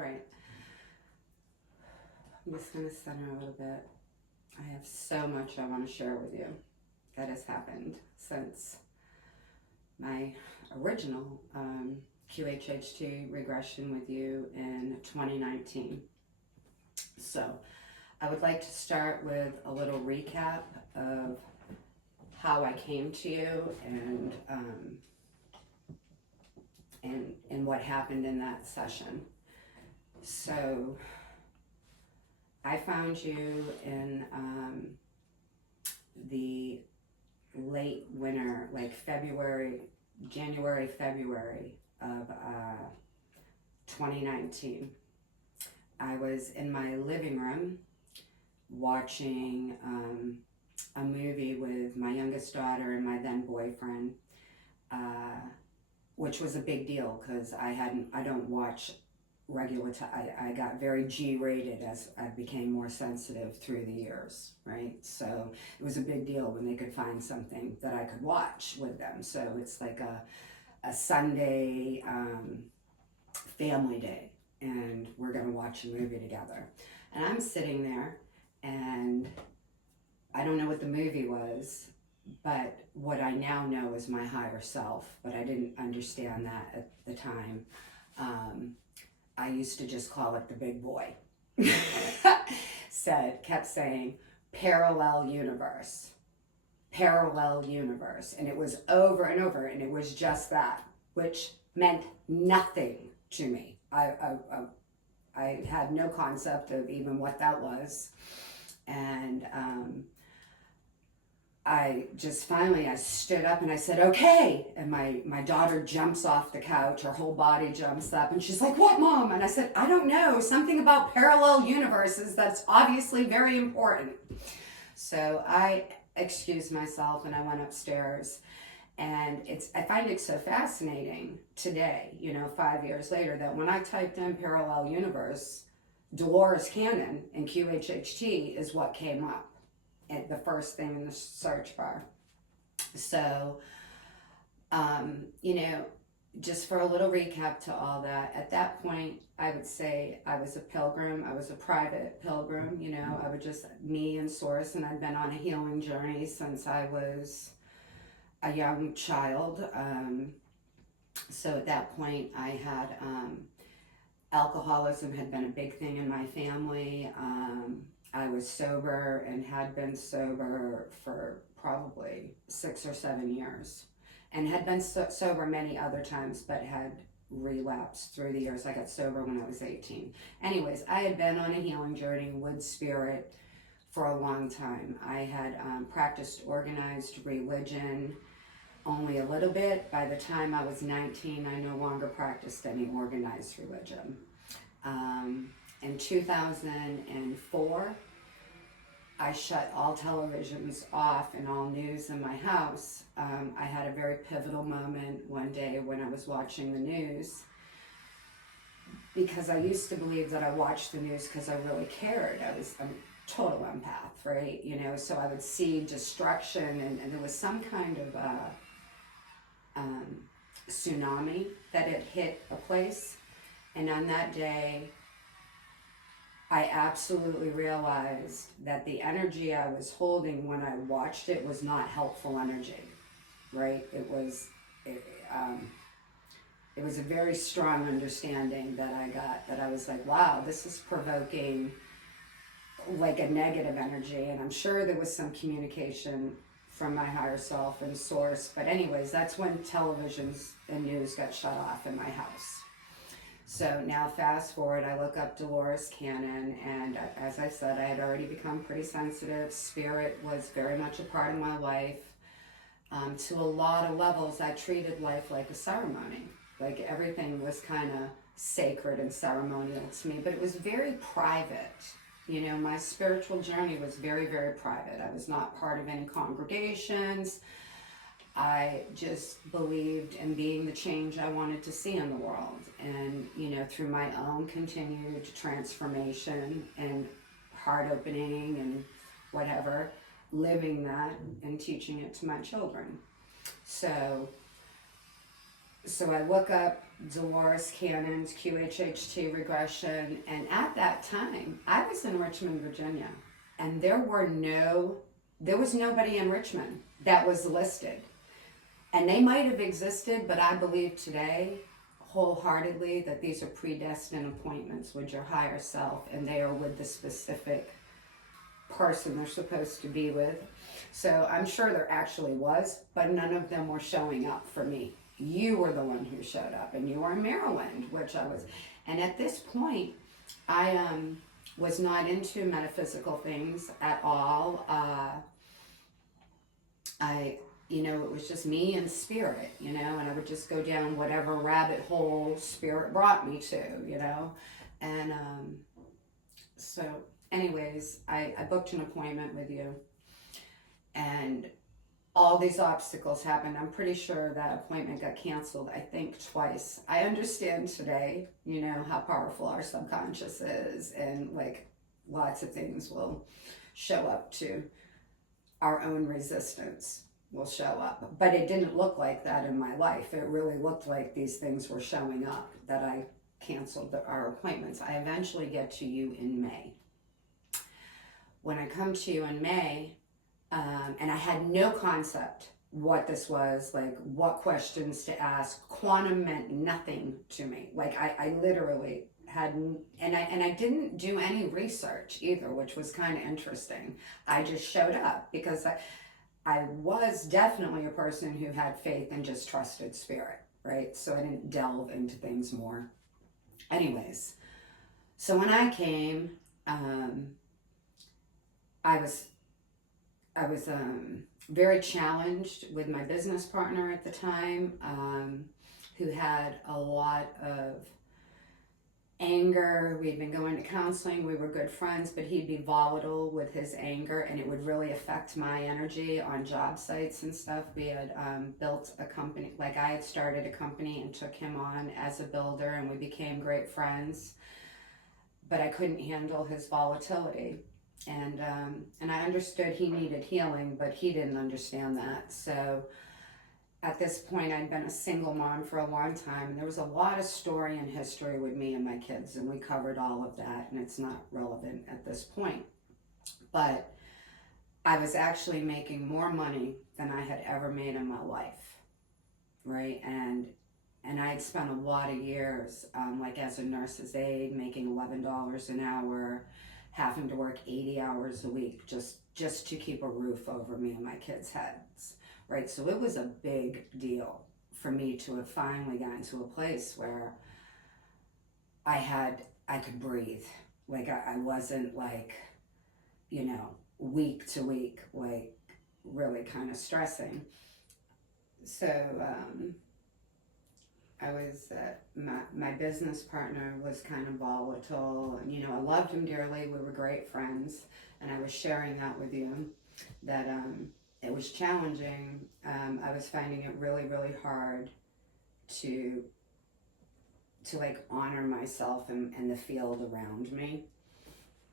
right. I'm just going to center a little bit. I have so much I want to share with you that has happened since my original QHHT regression with you in 2019. So I would like to start with a little recap of how I came to you and what happened in that session. So I found you in the late winter, like January, February of 2019. I was in my living room watching a movie with my youngest daughter and my then boyfriend, which was a big deal because I don't watch regular I got very G-rated as I became more sensitive through the years, right? So it was a big deal when they could find something that I could watch with them. So it's like a Sunday family day, and we're gonna watch a movie together. And I'm sitting there, and I don't know what the movie was, but what I now know is my higher self, but I didn't understand that at the time. I used to just call it the big boy. Kept saying, parallel universe, and it was over and over, and it was just that, which meant nothing to me. I had no concept of even what that was, and I stood up and I said, okay. And my daughter jumps off the couch, her whole body jumps up, and she's like, what, Mom? And I said, I don't know, something about parallel universes that's obviously very important. So I excused myself and I went upstairs. And I find it so fascinating today, 5 years later, that when I typed in parallel universe, Dolores Cannon and QHHT is what came up. The first thing in the search bar. So, just for a little recap to all that, at that point, I would say I was a pilgrim. I was a private pilgrim, I would just, me and Source, and I'd been on a healing journey since I was a young child. So at that point, I had, alcoholism had been a big thing in my family. I was sober and had been sober for probably 6 or 7 years, and had been sober many other times, but had relapsed through the years. I got sober when I was 18. Anyways, I had been on a healing journey with spirit for a long time. I had practiced organized religion only a little bit. By the time I was 19, I no longer practiced any organized religion. In 2004, I shut all televisions off and all news in my house. I had a very pivotal moment one day when I was watching the news, because I used to believe that I watched the news because I really cared. I'm a total empath, right? So I would see destruction, and there was some kind of tsunami that had hit a place. And on that day, I absolutely realized that the energy I was holding when I watched it was not helpful energy, right? It was a very strong understanding that I got, that I was like, wow, this is provoking like a negative energy. And I'm sure there was some communication from my higher self and Source. But anyways, that's when televisions and news got shut off in my house. So now fast forward, I look up Dolores Cannon, and as I said, I had already become pretty sensitive. Spirit was very much a part of my life. To a lot of levels, I treated life like a ceremony. Like everything was kind of sacred and ceremonial to me, but it was very private. My spiritual journey was very, very private. I was not part of any congregations. I just believed in being the change I wanted to see in the world. And, through my own continued transformation and heart opening and whatever, living that and teaching it to my children. So So I look up Dolores Cannon's QHHT regression, and at that time, I was in Richmond, Virginia, and there was nobody in Richmond that was listed. And they might have existed, but I believe today, wholeheartedly, that these are predestined appointments with your higher self, and they are with the specific person they're supposed to be with. So I'm sure there actually was, but none of them were showing up for me. You were the one who showed up, and you were in Maryland, which I was. And at this point, I was not into metaphysical things at all. It was just me and spirit, and I would just go down whatever rabbit hole spirit brought me to, And so, anyways, I booked an appointment with you, and all these obstacles happened. I'm pretty sure that appointment got canceled, I think twice. I understand today, how powerful our subconscious is, and like lots of things will show up to our own resistance will show up. But it didn't look like that in my life. It really looked like these things were showing up, that I canceled our appointments. I eventually get to you in May. When I come to you in May, and I had no concept what this was, like what questions to ask. Quantum meant nothing to me. Like I literally had, and I didn't do any research either, which was kind of interesting. I just showed up because I was definitely a person who had faith and just trusted spirit, right? So I didn't delve into things more. Anyways, so when I came, I was very challenged with my business partner at the time, who had a lot of anger. We'd been going to counseling. We were good friends, but he'd be volatile with his anger, and it would really affect my energy on job sites and stuff. We had built a company, like I had started a company and took him on as a builder, and we became great friends. But I couldn't handle his volatility. And I understood he needed healing, but he didn't understand that. So at this point, I'd been a single mom for a long time, and there was a lot of story and history with me and my kids, and we covered all of that, and it's not relevant at this point. But I was actually making more money than I had ever made in my life, right? And I had spent a lot of years, like as a nurse's aide, making $11 an hour, having to work 80 hours a week just to keep a roof over me and my kids' heads, right? So it was a big deal for me to have finally gotten to a place where I could breathe. Like I wasn't like, week to week, like really kind of stressing. So I was, my business partner was kind of volatile, and I loved him dearly. We were great friends, and I was sharing that with you, that it was challenging. I was finding it really, really hard to like honor myself and the field around me,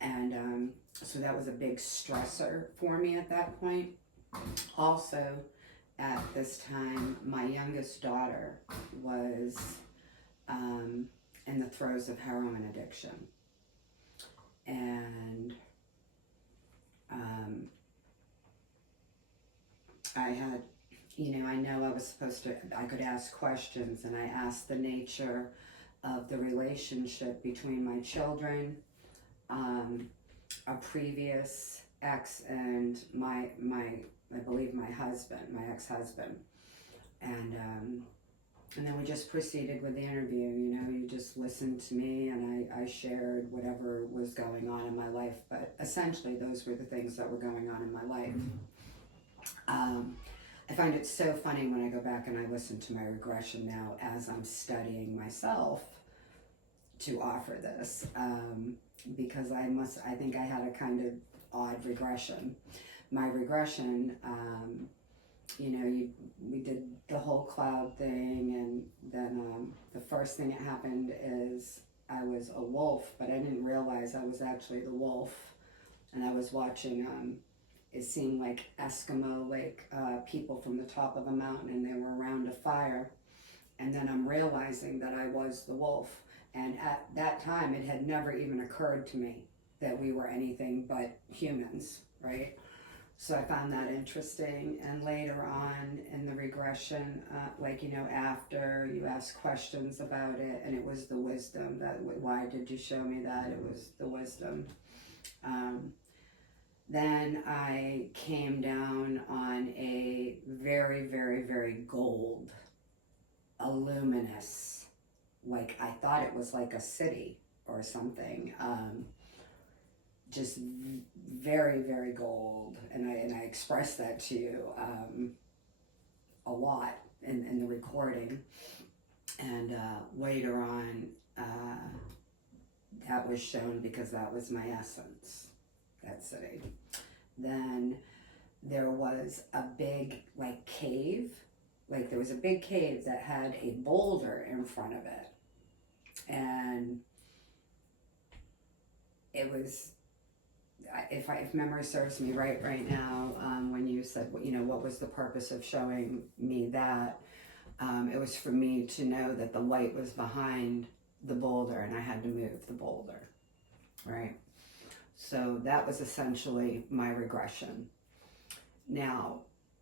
and so that was a big stressor for me at that point. Also, at this time, my youngest daughter was in the throes of heroin addiction. And I had, I know I was supposed to, I could ask questions, and I asked the nature of the relationship between my children, a previous ex, and my I believe my husband, my ex-husband. And then we just proceeded with the interview. You just listened to me, and I shared whatever was going on in my life. But essentially, those were the things that were going on in my life. I find it so funny when I go back and I listen to my regression now as I'm studying myself to offer this, because I think I had a kind of odd regression. My regression, we did the whole cloud thing, and then the first thing that happened is I was a wolf, but I didn't realize I was actually the wolf, and I was watching, it seemed like Eskimo, like people from the top of a mountain, and they were around a fire, And then I'm realizing that I was the wolf. And at that time, it had never even occurred to me that we were anything but humans, right? So I found that interesting. And later on in the regression, after you ask questions about it, and it was the wisdom that, why did you show me that? It was the wisdom. Then I came down on a very, very, very gold, a luminous, like I thought it was like a city or something. Just very, very gold, and I expressed that to you a lot in the recording, and later on that was shown because that was my essence, that city. Then there was a big cave, there was a big cave that had a boulder in front of it, and it was, if memory serves me right now, when you said, what was the purpose of showing me that, it was for me to know that the light was behind the boulder and I had to move the boulder, right? So that was essentially my regression. Now,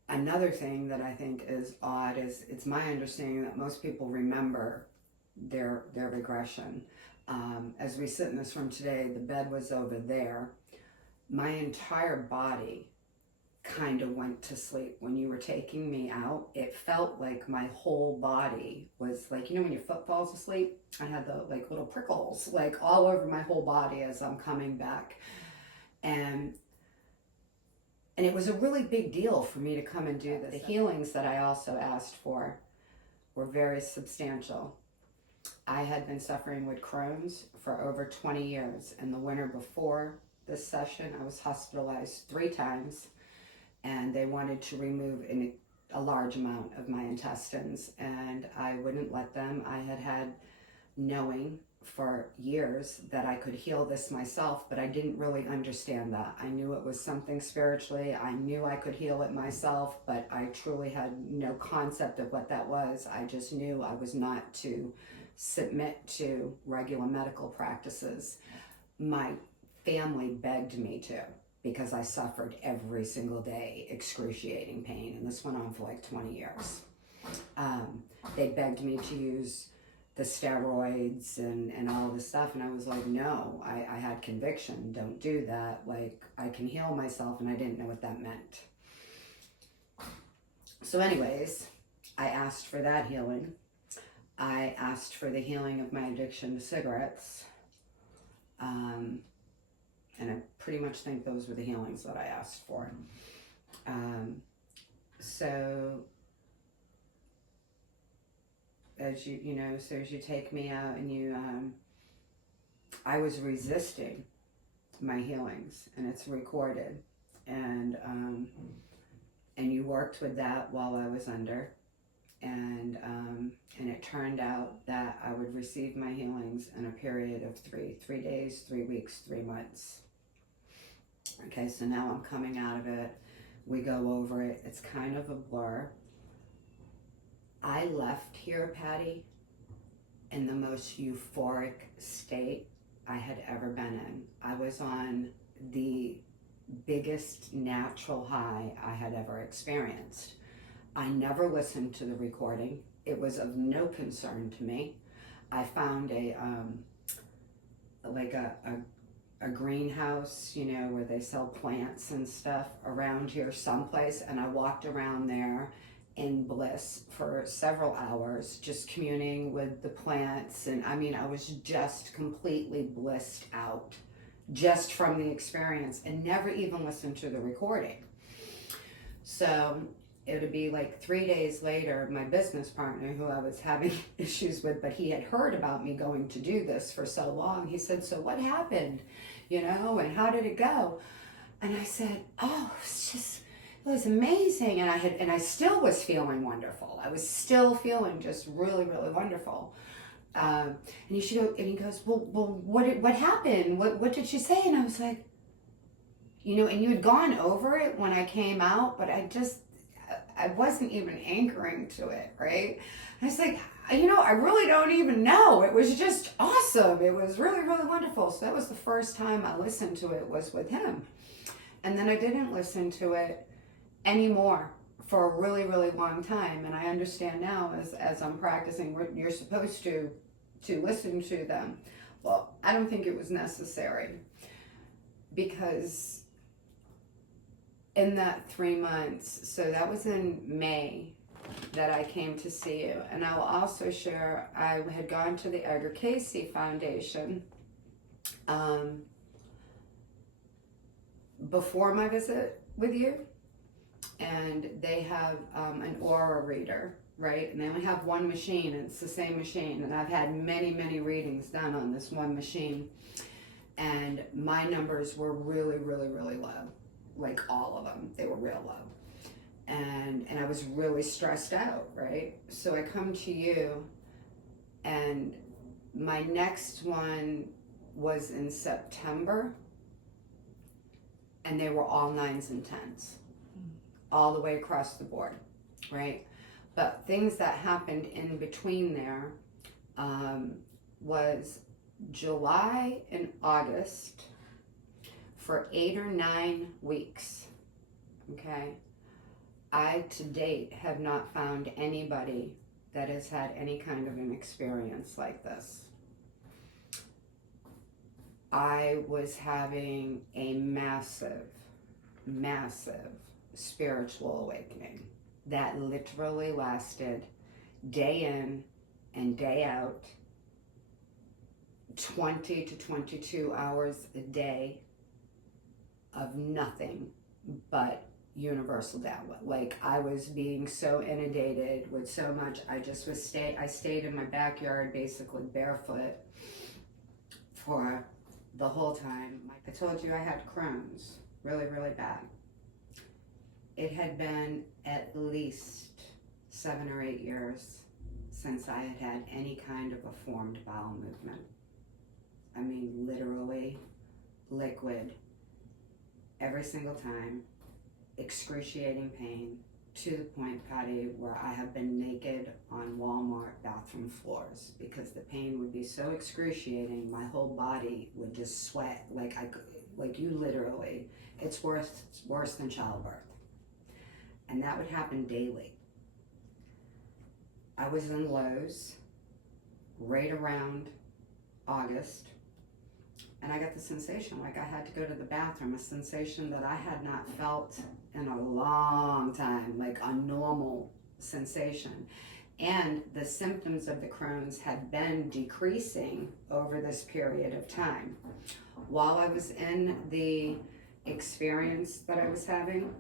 another thing that I think is odd is it's my understanding that most people remember their regression. As we sit in this room today, the bed was over there. My entire body kind of went to sleep. When you were taking me out, it felt like my whole body was when your foot falls asleep, I had the little prickles all over my whole body as I'm coming back. And it was a really big deal for me to come and do this. The healings that I also asked for were very substantial. I had been suffering with Crohn's for over 20 years, and the winter before this session, I was hospitalized 3 times, and they wanted to remove a large amount of my intestines, and I wouldn't let them. I had knowing for years that I could heal this myself, but I didn't really understand that. I knew it was something spiritually. I knew I could heal it myself, but I truly had no concept of what that was. I just knew I was not to submit to regular medical practices. My family begged me to, because I suffered every single day excruciating pain, and this went on for 20 years. They begged me to use the steroids and all this stuff, and I was like, no, I had conviction, don't do that, I can heal myself, and I didn't know what that meant. So anyways, I asked for that healing. I asked for the healing of my addiction to cigarettes, and I pretty much think those were the healings that I asked for. So as as you take me out and I was resisting my healings, and it's recorded, and you worked with that while I was under, and it turned out that I would receive my healings in a period of 3 days, 3 weeks, 3 months. Okay, so now I'm coming out of it. We go over it. It's kind of a blur. I left here, Patty, in the most euphoric state I had ever been in. I was on the biggest natural high I had ever experienced. I never listened to the recording. It was of no concern to me. I found a greenhouse, where they sell plants and stuff around here someplace, and I walked around there in bliss for several hours, just communing with the plants, and I was just completely blissed out just from the experience, and never even listened to the recording. So it would be 3 days later, my business partner, who I was having issues with, but he had heard about me going to do this for so long, he said, so what happened, and how did it go? And I said, oh, it was amazing. And I still was feeling wonderful. I was still feeling just really, really wonderful. And he goes, well, what happened? What did she say? And I was like, and you had gone over it when I came out, but I wasn't even anchoring to it, right? I was like, I really don't even know. It was just awesome. It was really, really wonderful. So that was the first time I listened to it, was with him. And then I didn't listen to it anymore for a really, really long time. And I understand now, as I'm practicing, you're supposed to listen to them. Well, I don't think it was necessary, because in that 3 months, so that was in May that I came to see you. And I will also share, I had gone to the Edgar Cayce Foundation before my visit with you, and they have an aura reader, right? And they only have one machine, and it's the same machine. And I've had many, many readings done on this one machine, and my numbers were really, really, really low. Like all of them, they were real low. And I was really stressed out, right? So I come to you, and my next one was in September, and they were all 9s and 10s, all the way across the board, right? But things that happened in between there was July and August for 8 or 9 weeks, okay? I, to date, have not found anybody that has had any kind of an experience like this. I was having a massive, massive spiritual awakening that literally lasted day in and day out, 20 to 22 hours a day of nothing but universal download. Like, I was being so inundated with so much. I stayed in my backyard basically barefoot for the whole time. I told you I had Crohn's, really, really bad. It had been at least 7 or 8 years since I had had any kind of a formed bowel movement. I mean, literally liquid every single time, excruciating pain, to the point, Patty, where I have been naked on Walmart bathroom floors because the pain would be so excruciating. My whole body would just sweat like you literally. It's worse than childbirth, and that would happen daily. I was in Lowe's right around August, and I got the sensation like I had to go to the bathroom, a sensation that I had not felt in a long time, like a normal sensation. And the symptoms of the Crohn's had been decreasing over this period of time. While I was in the experience that I was having,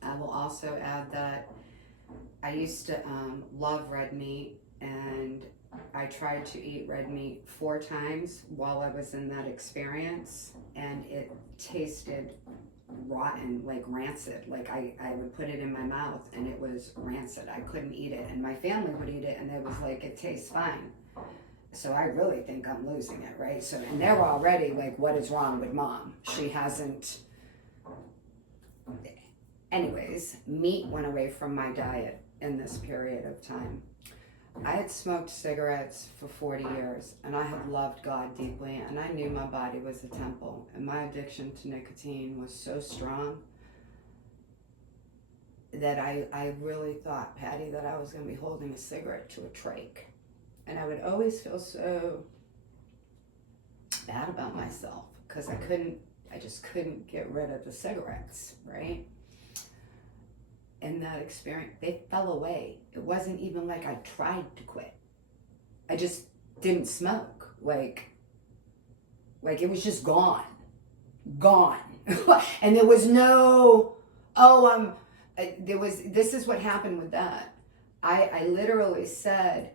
I will also add that I used to love red meat, and I tried to eat red meat 4 times while I was in that experience, and it tasted rotten, like rancid. Like I would put it in my mouth and it was rancid. I couldn't eat it, and my family would eat it and it was like, it tastes fine. So I really think I'm losing it, right? So, and they're already like, what is wrong with mom? She hasn't. Anyways, meat went away from my diet in this period of time. I had smoked cigarettes for 40 years, and I had loved God deeply, and I knew my body was a temple, and my addiction to nicotine was so strong that I really thought, Patty, that I was going to be holding a cigarette to a trach. And I would always feel so bad about myself because I just couldn't get rid of the cigarettes, right? In that experience, they fell away. It wasn't even like I tried to quit. I just didn't smoke. Like it was just gone. And there was no, this is what happened with that. I literally said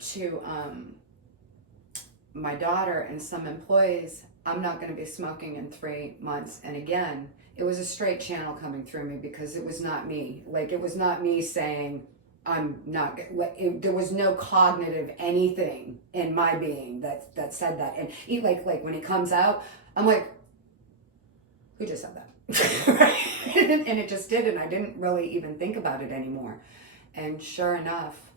to my daughter and some employees, I'm not going to be smoking in 3 months. And again, it was a straight channel coming through me because it was not me. Like, it was not me saying I'm not. There was no cognitive anything in my being that said that. And like when it comes out, I'm like, who just said that? And it just did, and I didn't really even think about it anymore. And sure enough,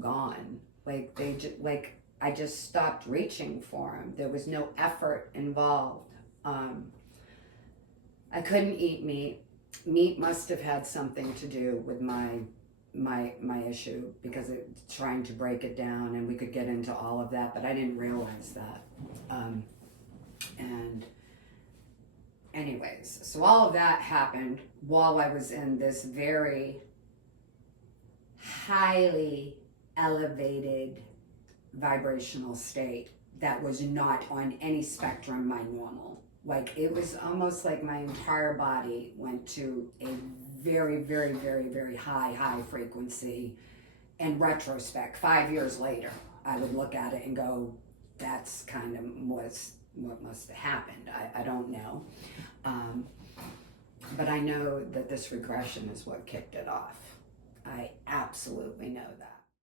gone. Like I just stopped reaching for them. There was no effort involved. I couldn't eat meat. Meat must have had something to do with my issue, because trying to break it down, and we could get into all of that, but I didn't realize that. And anyways, so all of that happened while I was in this very highly elevated vibrational state that was not on any spectrum my normal. Like, it was almost like my entire body went to a very, very, very, very high frequency. In retrospect, 5 years later, I would look at it and go, that's kind of was what must have happened. I don't know. But I know that this regression is what kicked it off. I absolutely know that.